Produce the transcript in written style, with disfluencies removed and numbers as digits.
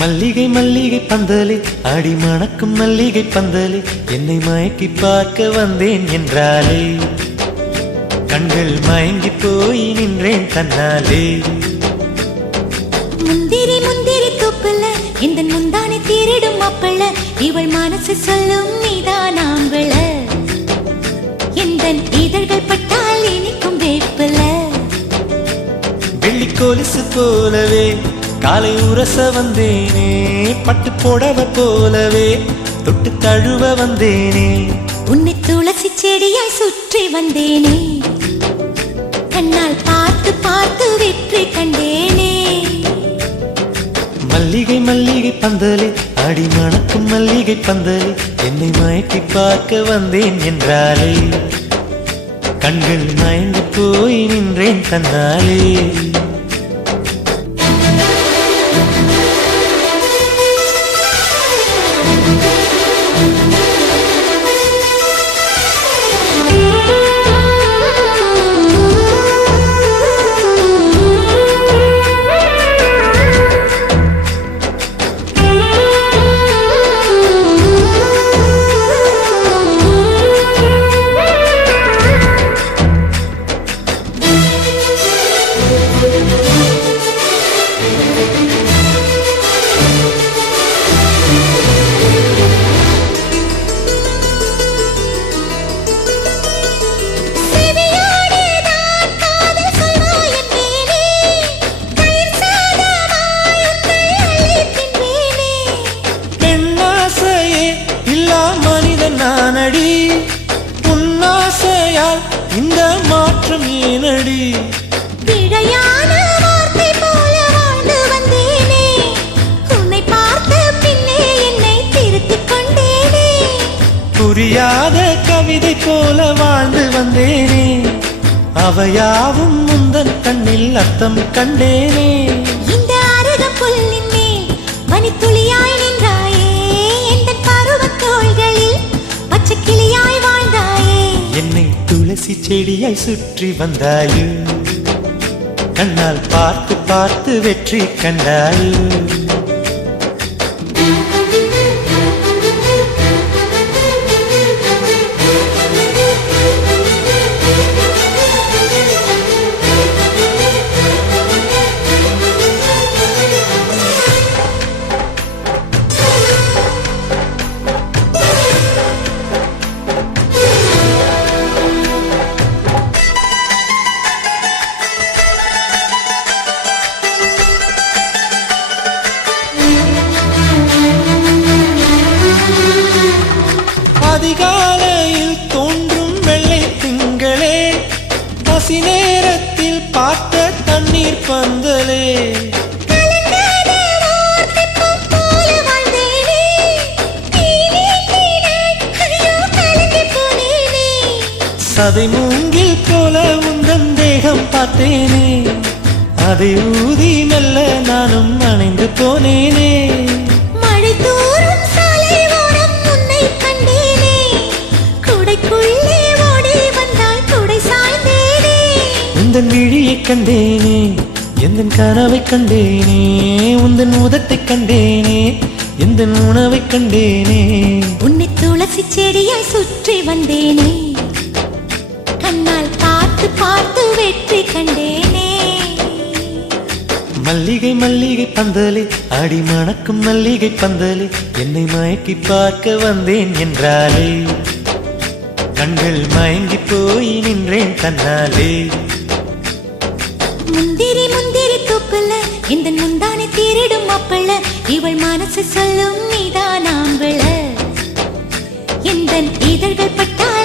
மல்லிகை மல்லிகை பந்தலே அடி மணக்கும் மல்லிகை பந்தலே என்னை மயக்கி பார்க்க வந்தேன் என்றாலே கண்கள் மயங்கி போய் நின்றேன் தன்னாலே. முந்திரி முந்திரி தூப்பல இந்த முந்தானை தீரிடும் அப்பள இவள் மனசு சொல்லும் நீதான் ஆம்பள எந்த இதழ்கள் பட்டால் இனிக்கும் வேப்பல. வெள்ளி கொலுசு போலவே காலை உரச வந்தேனே பட்டு போடவ போலவே தொட்டு தழுவ வந்தேனே உன்னை துளசி செடியாய் சுற்றி வந்தேனே கண்ணால் பார்த்து பார்த்து வெற்றி கண்டேனே. மல்லிகை மல்லிகை பந்தலே அடி மணக்கும் மல்லிகை பந்தலே என்னை மயக்கி பார்க்க வந்தேன் என்றாலே கண்கள் மயங்கி போய் நின்றேன் தன்னாலே. நானடி உன்னாசையால் இந்த மாற்றம் ஏனடி பிழையான வார்த்தை போல வாழ்ந்து வந்தேனே உன்னை பார்த்த பின்னே என்னை திருத்திக் கொண்டேனே. புரியாத கவிதை போல வாழ்ந்து வந்தேனே அவையாவும் முந்தன் கண்ணில் அர்த்தம் கண்டேனே. இந்த அருகம் புல்லின் மேல் மணித்துளியாய் நின்றாயே எந்த பருவத் தோள்களில் பச்சை கிளியாய் வாழ்ந்தாயே என்னை துளசி செடியாய் சுற்றி வந்தாயோ கண்ணால் பார்த்து பார்த்து வெற்றி கண்டாயோ. அதிகாலையில் தோன்றும் வெள்ளை திங்களே பசி நேரத்தில் பார்த்த தண்ணீர் பந்தலே சதை மூங்கில் போல உந்தன் தேகம் பார்த்தேனே அதை ஊதி மெல்ல நானும் அணைந்து போனேனே. மழை தூரும் சாலை ஓரம் உன்னை கண்டேனே குடைக்குள்ளே ஓடி வந்தால் குடை சாய்ந்தேனே. உந்தன் விழியை கண்டேனே எந்தன் கனவை கண்டேனே உந்தன் உதட்டை கண்டேனே எந்தன் உணவை கண்டேனே. உன்னை துளசி செடியாய் சுற்றி வந்தேனே கண்ணால் பார்த்து பார்த்து வெற்றி கண்டேனே. மல்லிகை மல்லிகை பந்தலே அடி மணக்கும் மல்லிகை பந்தலே என்னை மயக்கி பார்க்க வந்தேன் என்றாலே கண்கள் மயங்கி போய் நின்றேன் தன்னாலே. முந்திரி முந்திரி தூப்பல இந்த முந்தானை தீரிடும் அப்பள இவள் மனசு சொல்லும் நீதான் ஆம்பள எந்த இதழ்கள் பட்டால்